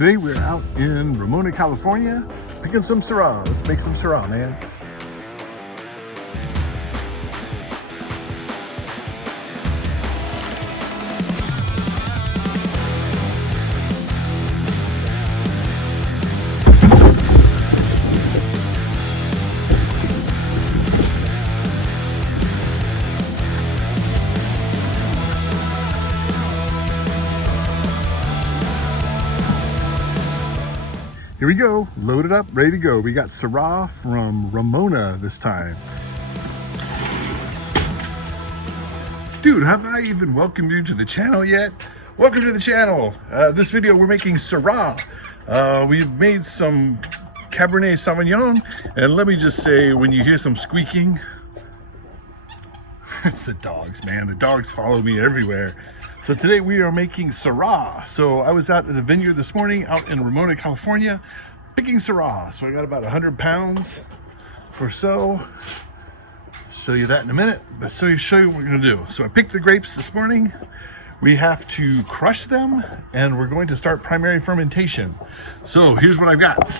Today we're out in Ramona, California, picking some Syrah. Let's make some Syrah, man. Here we go, loaded up, ready to go. We got Syrah from Ramona this time. Dude, have I even welcomed you to the channel yet? Welcome to the channel. This video we're making Syrah. We've made some Cabernet Sauvignon, and let me just say, when you hear some squeaking, it's the dogs, man. The dogs follow me everywhere. So today we are making Syrah. So I was out at the Vineyard this morning out in Ramona, California, picking Syrah. So I got about 100 pounds or so. Show you that in a minute, but show you what we're gonna do. So I picked the grapes this morning. We have to crush them and we're going to start primary fermentation. So here's what I've got.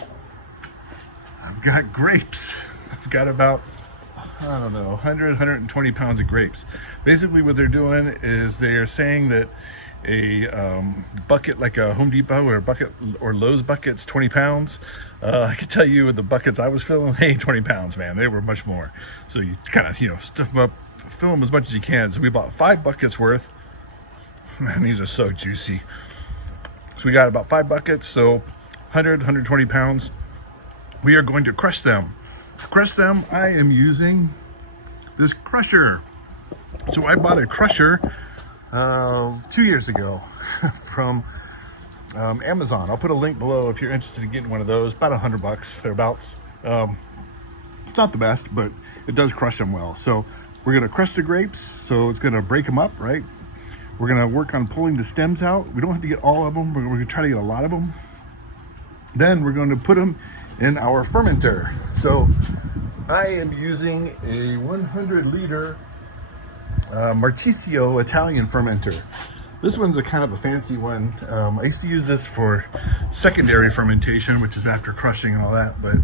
I've got grapes. I've got about, I don't know, 120 pounds of grapes. Basically what they're doing is they are saying that a bucket like a Home Depot or a bucket or Lowe's bucket's 20 pounds. I can tell you with the buckets I was filling, hey, 20 pounds, man, they were much more. So you kind of, stuff them up, fill them as much as you can. So we bought 5 buckets worth. Man, these are so juicy. So we got about 5 buckets, so 120 pounds. We are going to crush them. To crush them, I am using this crusher. So I bought a crusher 2 years ago from Amazon. I'll put a link below if you're interested in getting one of those. About $100 thereabouts. It's not the best, but it does crush them well. So we're gonna crush the grapes. So it's gonna break them up, right? We're gonna work on pulling the stems out. We don't have to get all of them, but we're gonna try to get a lot of them. Then we're going to put them in our fermenter. So I am using a 100-liter Marchisio Italian fermenter. This one's a kind of a fancy one. I used to use this for secondary fermentation, which is after crushing and all that, but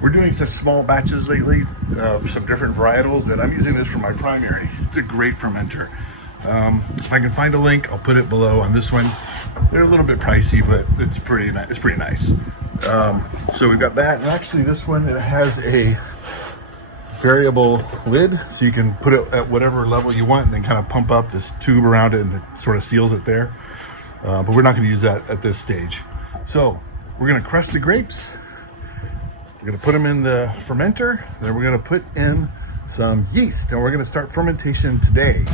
we're doing such small batches lately of some different varietals that I'm using this for my primary. It's a great fermenter. If I can find a link, I'll put it below on this one. They're a little bit pricey, but it's pretty nice. So we've got that, and actually this one, it has a variable lid, so you can put it at whatever level you want and then kind of pump up this tube around it and it sort of seals it there. But we're not going to use that at this stage. So we're going to crush the grapes. We're going to put them in the fermenter. Then we're going to put in some yeast, and we're going to start fermentation today.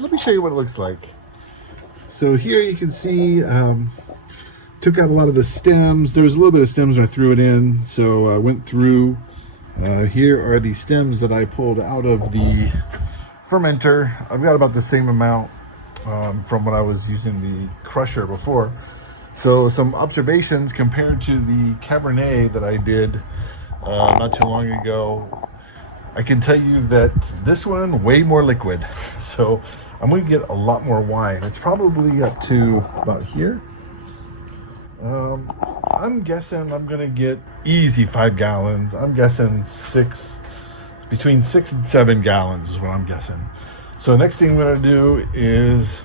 Let me show you what it looks like. So here you can see, took out a lot of the stems. There was a little bit of stems when I threw it in, so I went through. Here are the stems that I pulled out of the fermenter. I've got about the same amount from when I was using the crusher before. So some observations compared to the Cabernet that I did not too long ago. I can tell you that this one, way more liquid. So I'm going to get a lot more wine. It's probably up to about here. I'm guessing I'm going to get easy 5 gallons. I'm guessing between 6 and 7 gallons is what I'm guessing. So next thing we're going to do is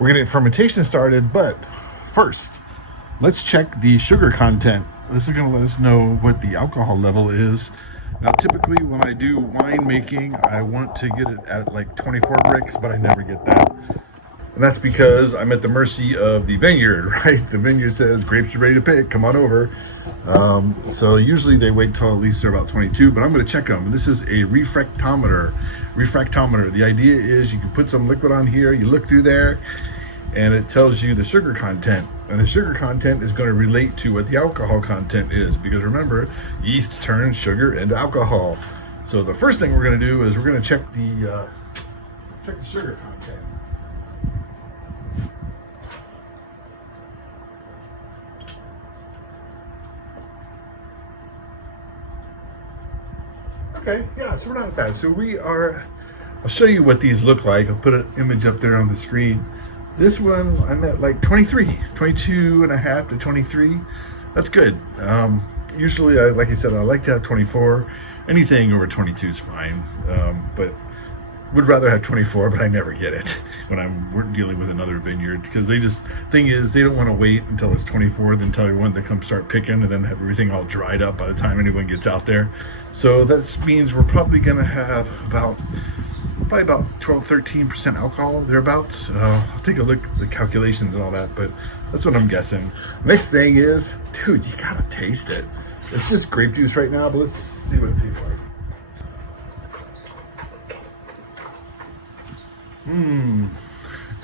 we're going to get fermentation started. But first, let's check the sugar content. This is going to let us know what the alcohol level is Now, typically when I do wine making, I want to get it at like 24 Brix, but I never get that. And that's because I'm at the mercy of the vineyard, right? The vineyard says, grapes are ready to pick, come on over. So usually they wait till at least they're about 22, but I'm gonna check them. This is a refractometer. The idea is you can put some liquid on here, you look through there, and it tells you the sugar content. And the sugar content is gonna relate to what the alcohol content is, because remember, yeast turns sugar into alcohol. So the first thing we're gonna do is we're gonna check the sugar content. Okay, yeah, so we're not bad. So I'll show you what these look like. I'll put an image up there on the screen. This one, I'm at like 23, 22 and a half to 23. That's good. Usually, like I said, I like to have 24. Anything over 22 is fine. But would rather have 24, but I never get it when we're dealing with another vineyard, because thing is, they don't want to wait until it's 24, then tell everyone to come start picking, and then have everything all dried up by the time anyone gets out there. So that means we're probably going to have probably about 12-13% alcohol, thereabouts. I'll take a look at the calculations and all that, but that's what I'm guessing. Next thing is, dude, you gotta taste it. It's just grape juice right now, but let's see what it tastes like.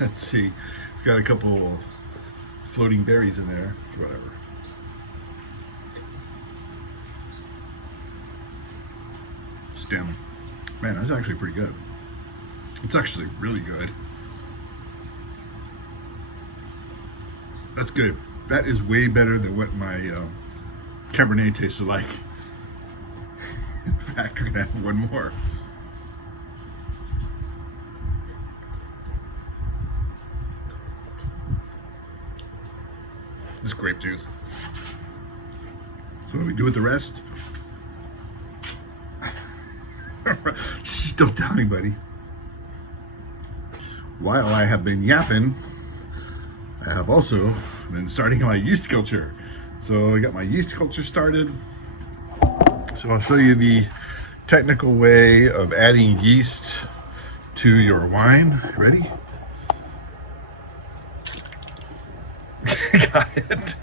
Let's see. We've got a couple floating berries in there, whatever. Stem. Man, that's actually pretty good. It's actually really good. That's good. That is way better than what my Cabernet tasted like. In fact, we're gonna have one more. This grape juice. So what do we do with the rest? Shh, don't tell anybody. While I have been yapping, I have also been starting my yeast culture. So I got my yeast culture started. So I'll show you the technical way of adding yeast to your wine. Ready? Got it.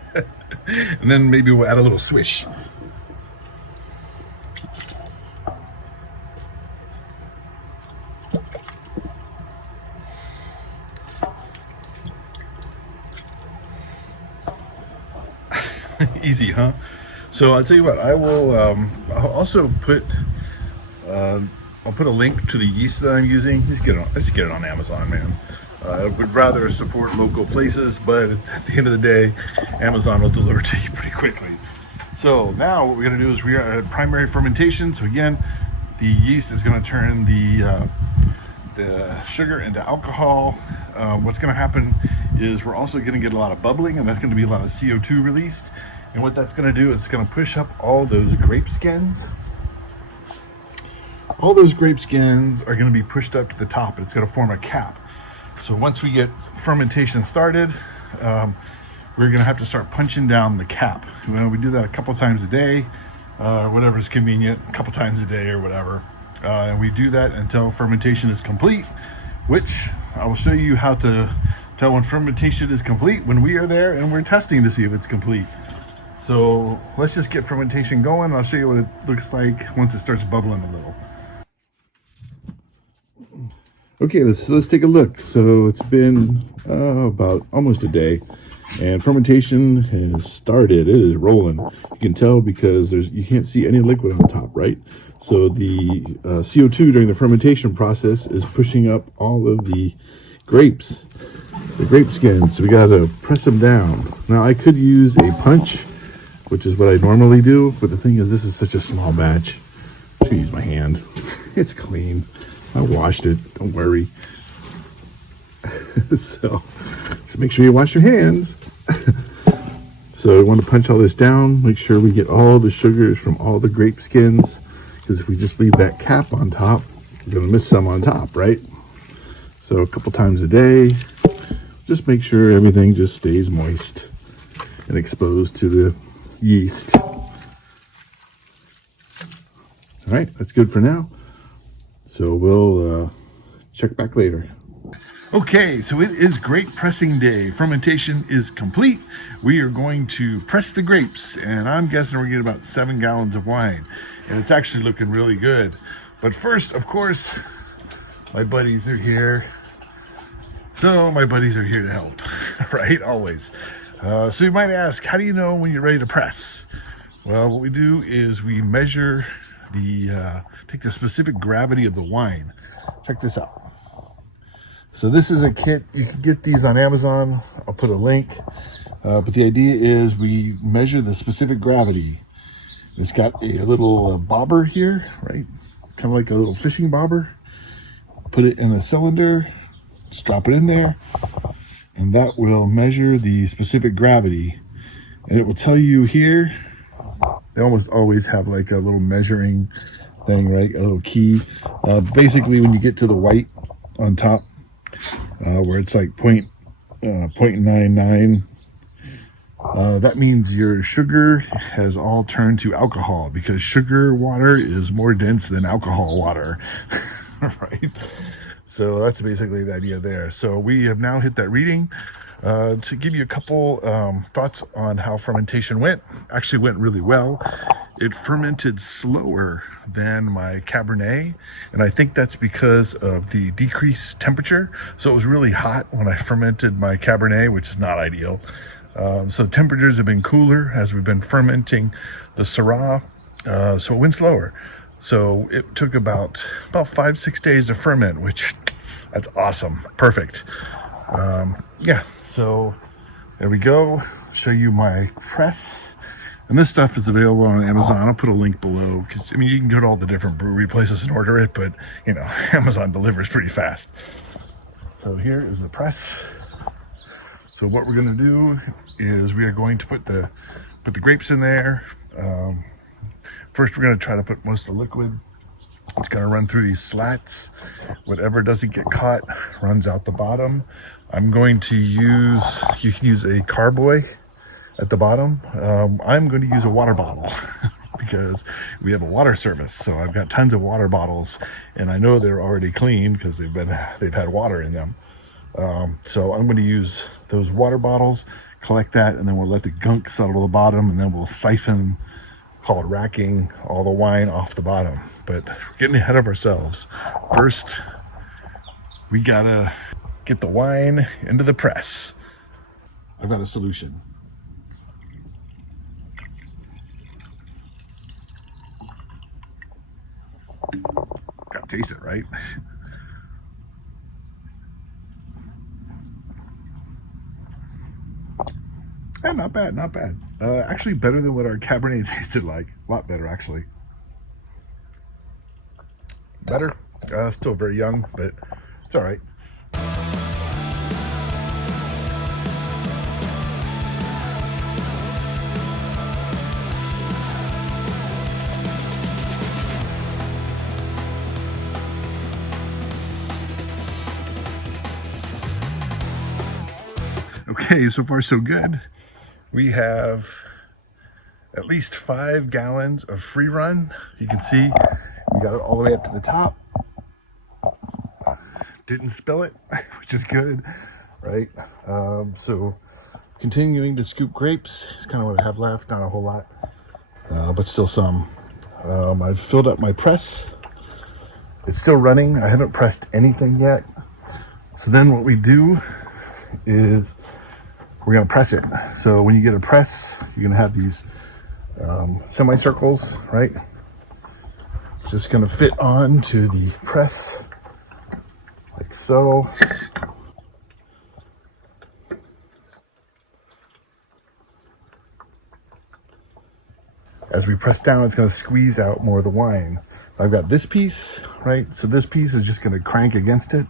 And then maybe we'll add a little swish. Easy, huh? So I'll tell you what, I'll also put I'll put a link to the yeast that I'm using. Just get it on Amazon, man. I would rather support local places, but at the end of the day, Amazon will deliver to you pretty quickly. So now what we're gonna do is we are at primary fermentation. So again, the yeast is gonna turn the sugar into alcohol. What's gonna happen is we're also gonna get a lot of bubbling, and that's gonna be a lot of CO2 released. And what that's gonna do, it's gonna push up all those grape skins. All those grape skins are gonna be pushed up to the top, and it's gonna form a cap. So once we get fermentation started, we're gonna have to start punching down the cap. We do that a couple times a day, whatever's convenient, a couple times a day or whatever. And we do that until fermentation is complete, which I will show you how to tell when fermentation is complete when we are there and we're testing to see if it's complete. So let's just get fermentation going. I'll show you what it looks like once it starts bubbling a little. Okay, let's take a look. So it's been about almost a day, and fermentation has started. It is rolling. You can tell because you can't see any liquid on the top, right? So the CO2 during the fermentation process is pushing up all of the grapes, the grape skins. So we got to press them down. Now I could use a punch, which is what I normally do, but the thing is, this is such a small batch. I should use my hand. It's clean. I washed it, don't worry. So make sure you wash your hands. So I want to punch all this down, make sure we get all the sugars from all the grape skins, because if we just leave that cap on top, we're going to miss some on top, right? So a couple times a day, just make sure everything just stays moist and exposed to the yeast. right, that's good for now. So we'll check back later. Okay, so it is grape pressing day. Fermentation is complete. We are going to press the grapes, and I'm guessing we're getting about 7 gallons of wine. And it's actually looking really good. But first, of course, my buddies are here. So my buddies are here to help, right? Always. So you might ask, how do you know when you're ready to press? Well, what we do is we measure take the specific gravity of the wine. Check this out. So this is a kit. You can get these on Amazon. I'll put a link. But the idea is we measure the specific gravity. It's got a little bobber here, right? Kind of like a little fishing bobber. Put it in a cylinder. Just drop it in there. And that will measure the specific gravity. And it will tell you here, they almost always have like a little measuring thing, right? A little key. Basically, when you get to the white on top, where it's like 0.99, that means your sugar has all turned to alcohol, because sugar water is more dense than alcohol water, right? So that's basically the idea there. So we have now hit that reading. To give you a couple thoughts on how fermentation went. Actually went really well. It fermented slower than my Cabernet, and I think that's because of the decreased temperature. So it was really hot when I fermented my Cabernet, which is not ideal. So temperatures have been cooler as we've been fermenting the Syrah, so it went slower. So it took about 5-6 days to ferment, which that's awesome. Perfect. Yeah, so there we go. Show you my press. And this stuff is available on Amazon. I'll put a link below, because I mean, you can go to all the different brewery places and order it, but you know, Amazon delivers pretty fast. So here is the press. So what we're going to do is we are going to put the grapes in there. First, we're going to try to put most of the liquid. It's going to run through these slats. Whatever doesn't get caught runs out the bottom. I'm going to use, you can use a carboy at the bottom. I'm going to use a water bottle because we have a water service. So I've got tons of water bottles, and I know they're already clean because they've had water in them. So I'm going to use those water bottles, collect that, and then we'll let the gunk settle to the bottom, and then we'll siphon, call it racking, all the wine off the bottom. But we're getting ahead of ourselves. First, we gotta get the wine into the press. I've got a solution. Gotta taste it, right? Yeah, not bad, not bad. Actually better than what our Cabernet tasted like. A lot better, actually. Better. Still very young, but it's all right. Okay, so far so good. We have at least 5 gallons of free run. You can see we got it all the way up to the top. Didn't spill it, which is good, right? So continuing to scoop grapes is kind of what I have left. Not a whole lot, but still some. I've filled up my press. It's still running. I haven't pressed anything yet. So then what we do is we're going to press it. So when you get a press, you're going to have these semicircles, right? Just going to fit on to the press like so. As we press down, it's going to squeeze out more of the wine. I've got this piece, right? So this piece is just going to crank against it.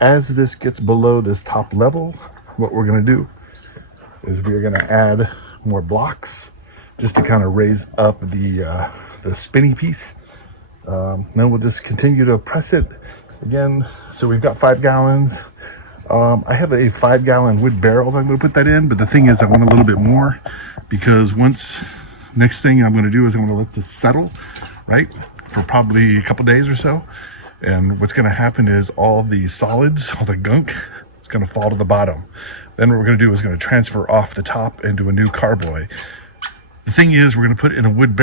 As this gets below this top level, what we're going to do is we're going to add more blocks just to kind of raise up the spinny piece. Then we'll just continue to press it again. So we've got 5 gallons. I have a 5-gallon wood barrel that I'm going to put that in, but the thing is I want a little bit more, because next thing I'm going to do is I'm going to let this settle, right? for probably a couple days or so. And what's going to happen is all the solids, all the gunk, it's going to fall to the bottom. Then what we're going to do is going to transfer off the top into a new carboy. The thing is, we're going to put it in a wood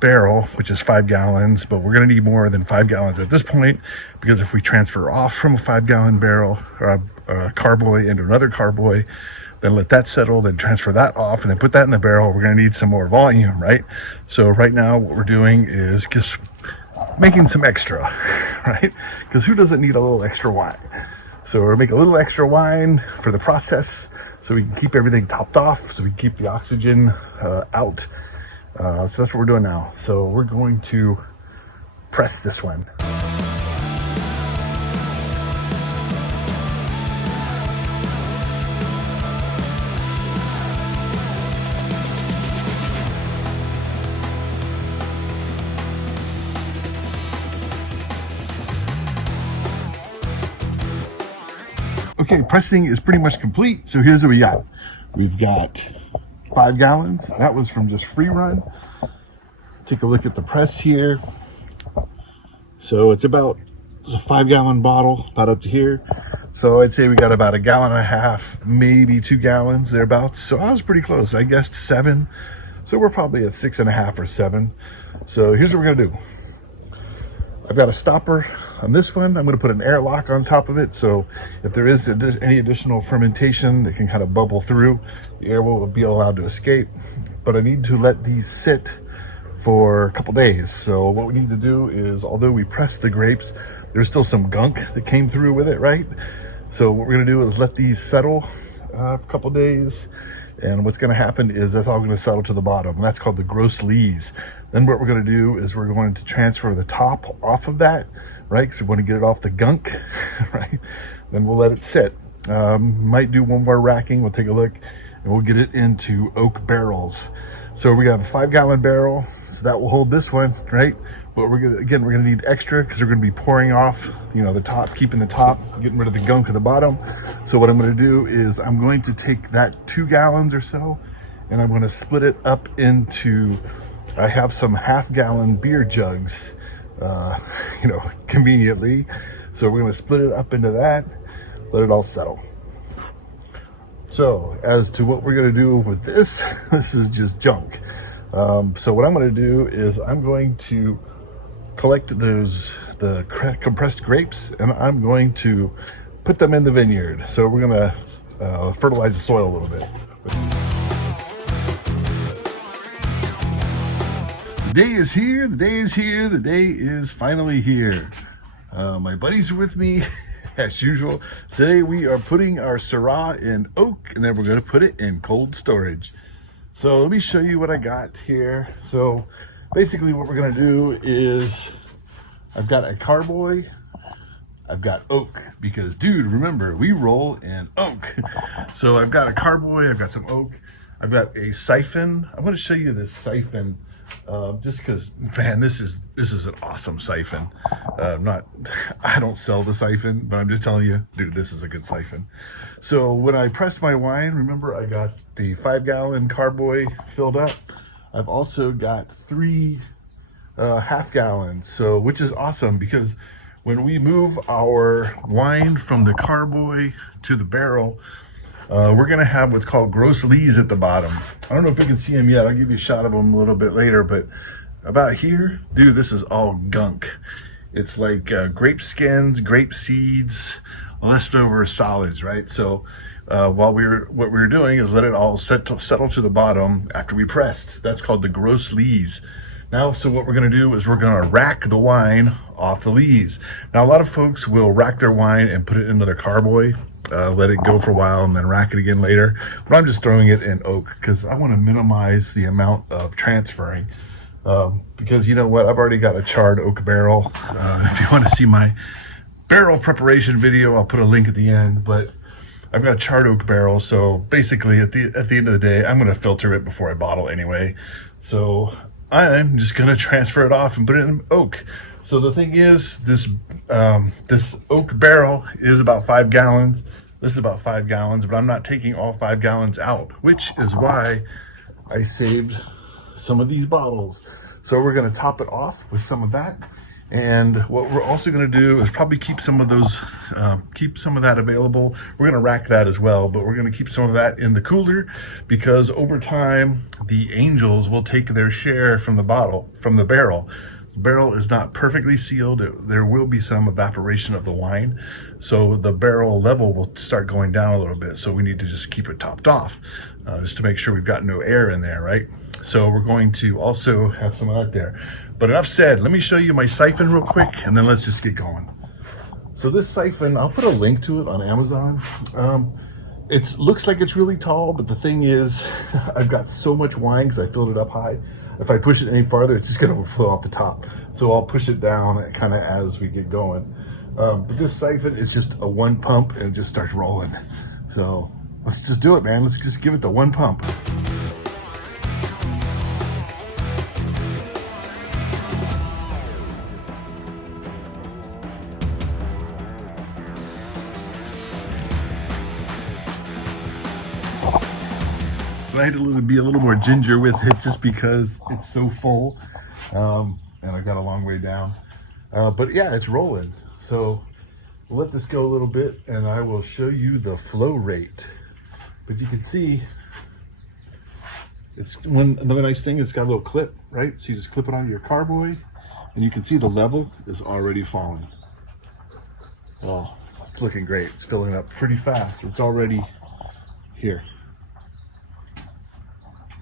barrel, which is 5 gallons, but we're going to need more than 5 gallons at this point, because if we transfer off from a 5-gallon barrel or a carboy into another carboy, then let that settle, then transfer that off, and then put that in the barrel, we're going to need some more volume, right? So right now what we're doing is just making some extra, right? Because who doesn't need a little extra wine? So we're making a little extra wine for the process so we can keep everything topped off, so we can keep the oxygen out. So that's what we're doing now. So we're going to press this one. Okay, pressing is pretty much complete. So here's what we got. We've got 5 gallons. That was from just free run. Take a look at the press here. So it's about a 5-gallon bottle, about up to here. So I'd say we got about 1.5 gallons, maybe 2 gallons thereabouts. So I was pretty close. I guessed 7. So we're probably at 6.5 or 7. So here's what we're gonna do. I've got a stopper on this one. I'm going to put an airlock on top of it, so if there is any additional fermentation, it can kind of bubble through. The air will be allowed to escape, but I need to let these sit for a couple days. So what we need to do is, although we pressed the grapes, there's still some gunk that came through with it, right? So what we're going to do is let these settle for a couple days, and what's going to happen is that's all going to settle to the bottom, and that's called the gross lees. Then what we're going to do is we're going to transfer the top off of that, right? Because we want to get it off the gunk, right? Then we'll let it sit. Might do one more racking. We'll take a look, and we'll get it into oak barrels. So we have a 5-gallon barrel, so that will hold this one, right? But we're gonna need extra because we're gonna be pouring off, the top, keeping the top, getting rid of the gunk at the bottom. So what I'm gonna do is I'm going to take that 2 gallons or so, and I'm gonna split it up into, I have some 1/2-gallon beer jugs, conveniently. So we're gonna split it up into that, let it all settle. So as to what we're gonna do with this, this is just junk. So what I'm gonna do is I'm going to collect the compressed grapes, and I'm going to put them in the vineyard. So we're gonna fertilize the soil a little bit. The day is here, the day is here, the day is finally here. My buddies are with me as usual. Today we are putting our Syrah in oak, and then we're gonna put it in cold storage. So let me show you what I got here. So basically what we're gonna do is, I've got a carboy, I've got oak, because dude, remember, we roll in oak. So I've got a carboy, I've got some oak, I've got a siphon. I want to show you this siphon, just because, man, this is an awesome siphon. I don't sell the siphon, but I'm just telling you, dude, this is a good siphon. So when I pressed my wine, remember I got the 5-gallon carboy filled up. I've also got 3 1/2 gallons, so which is awesome, because when we move our wine from the carboy to the barrel, we're gonna have what's called gross lees at the bottom. I don't know if you can see them yet. I'll give you a shot of them a little bit later, but about here, dude, this is all gunk. It's like grape skins, grape seeds, leftover solids, right? So what we were doing is let it all settle to the bottom after we pressed. That's called the gross lees. Now, so what we're gonna do is we're gonna rack the wine off the lees. Now, a lot of folks will rack their wine and put it into their carboy, let it go for a while, and then rack it again later. But I'm just throwing it in oak because I want to minimize the amount of transferring. Because you know what, I've already got a charred oak barrel. If you want to see my barrel preparation video, I'll put a link at the end. But I've got a charred oak barrel, so basically at the end of the day, I'm going to filter it before I bottle anyway. So I'm just going to transfer it off and put it in oak. So the thing is, this oak barrel is about 5 gallons. This is about 5 gallons, but I'm not taking all 5 gallons out, which is why I saved some of these bottles. So we're going to top it off with some of that. And what we're also going to do is probably keep some of those, keep some of that available. We're going to rack that as well, but we're going to keep some of that in the cooler because over time, the angels will take their share from the bottle, from the barrel. The barrel is not perfectly sealed. There will be some evaporation of the wine. So the barrel level will start going down a little bit. So we need to just keep it topped off just to make sure we've got no air in there, right? So we're going to also have some of that there. But enough said, let me show you my siphon real quick and then let's just get going. So this siphon, I'll put a link to it on Amazon. It looks like it's really tall, but the thing is, I've got so much wine because I filled it up high. If I push it any farther, it's just gonna overflow off the top. So I'll push it down kind of as we get going. But this siphon, it's just a one pump and it just starts rolling. So let's just do it, man. Let's just give it the one pump. So I had to be a little more ginger with it just because it's so full, and I got a long way down. But yeah, it's rolling. So we'll let this go a little bit and I will show you the flow rate. But you can see, another nice thing, it's got a little clip, right? So you just clip it onto your carboy and you can see the level is already falling. Well, it's looking great. It's filling up pretty fast. It's already here.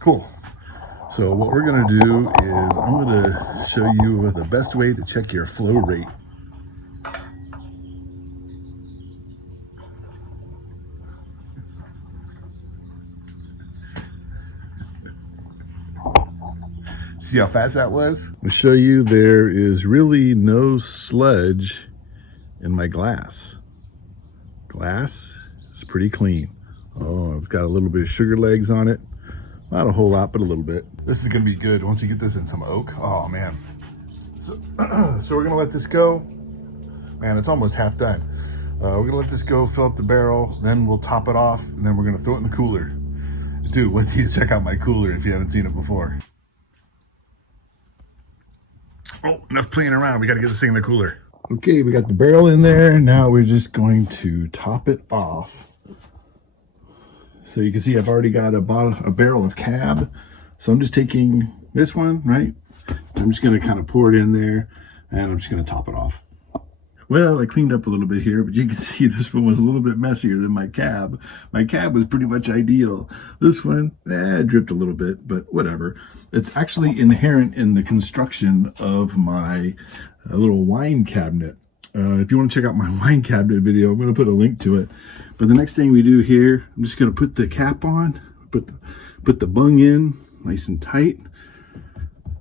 Cool. So what we're going to do is I'm going to show you the best way to check your flow rate. See how fast that was? I'll show you there is really no sludge in my glass. Glass is pretty clean. Oh, it's got a little bit of sugar legs on it. Not a whole lot, but a little bit. This is gonna be good once you get this in some oak. Oh man. So, so we're gonna let this go. Man, it's almost half done. We're gonna let this go, fill up the barrel, then we'll top it off, and then we're gonna throw it in the cooler. Dude, wait till you check out my cooler if you haven't seen it before. Oh, enough playing around. We gotta get this thing in the cooler. Okay, we got the barrel in there. Now we're just going to top it off. So you can see I've already got a barrel of cab. So I'm just taking this one, right? I'm just gonna kind of pour it in there and I'm just gonna top it off. Well, I cleaned up a little bit here, but you can see this one was a little bit messier than my cab. My cab was pretty much ideal. This one, it dripped a little bit, but whatever. It's actually inherent in the construction of my little wine cabinet. If you want to check out my wine cabinet video, I'm going to put a link to it. But the next thing we do here, I'm just going to put the cap on, put the bung in nice and tight.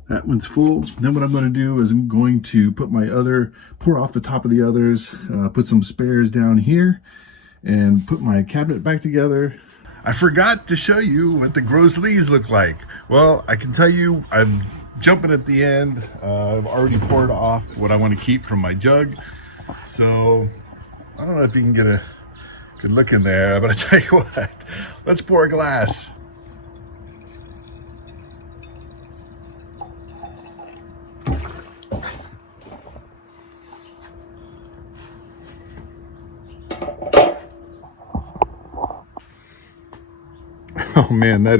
That one's full. Then what I'm going to do is I'm going to put pour off the top of the others, put some spares down here, and put my cabinet back together. I forgot to show you what the gross lees look like. Well, I can tell you I'm jumping at the end. I've already poured off what I want to keep from my jug. So I don't know if you can get a good look in there, but I tell you what, let's pour a glass. Oh man, that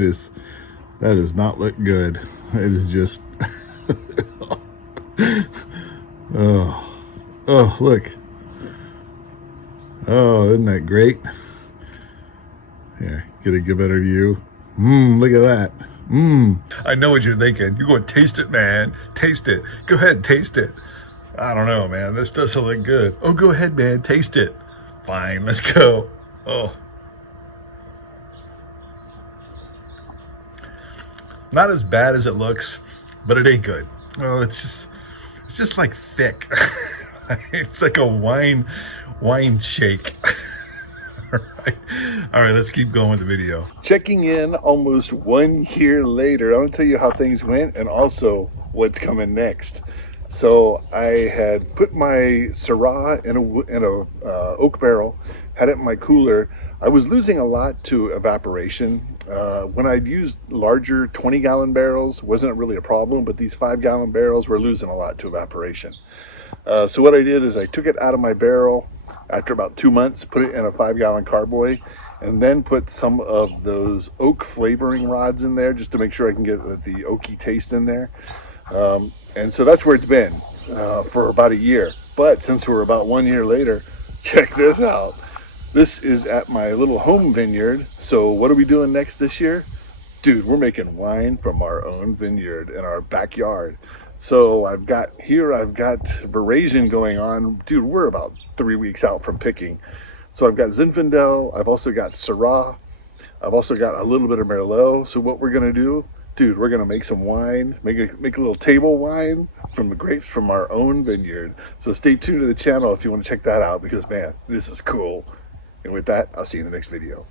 does not look good. It is just oh look. Oh, isn't that great? Here, get a better view. Look at that. I know what you're thinking. You're going to taste it, man. Taste it. Go ahead, taste it. I don't know, man. This doesn't look good. Oh, go ahead, man. Taste it. Fine, let's go. Oh. Not as bad as it looks, but it ain't good. Well, it's just like thick. It's like a wine shake. All right, let's keep going with the video. Checking in almost 1 year later, I want to tell you how things went and also what's coming next. So I had put my Syrah in a oak barrel, had it in my cooler. I was losing a lot to evaporation, When I'd used larger 20-gallon barrels, wasn't really a problem, but these 5-gallon barrels were losing a lot to evaporation. So what I did is I took it out of my barrel after about 2 months, put it in a 5-gallon carboy, and then put some of those oak flavoring rods in there just to make sure I can get the oaky taste in there. And so that's where it's been for about a year. But since we're about 1 year later, check this out. This is at my little home vineyard. So what are we doing next this year? Dude, we're making wine from our own vineyard in our backyard. So I've got veraison going on. Dude, we're about 3 weeks out from picking. So I've got Zinfandel, I've also got Syrah, I've also got a little bit of Merlot. So what we're gonna do, dude, we're gonna make some wine, make a little table wine from the grapes from our own vineyard. So stay tuned to the channel if you wanna check that out because man, this is cool. And with that, I'll see you in the next video.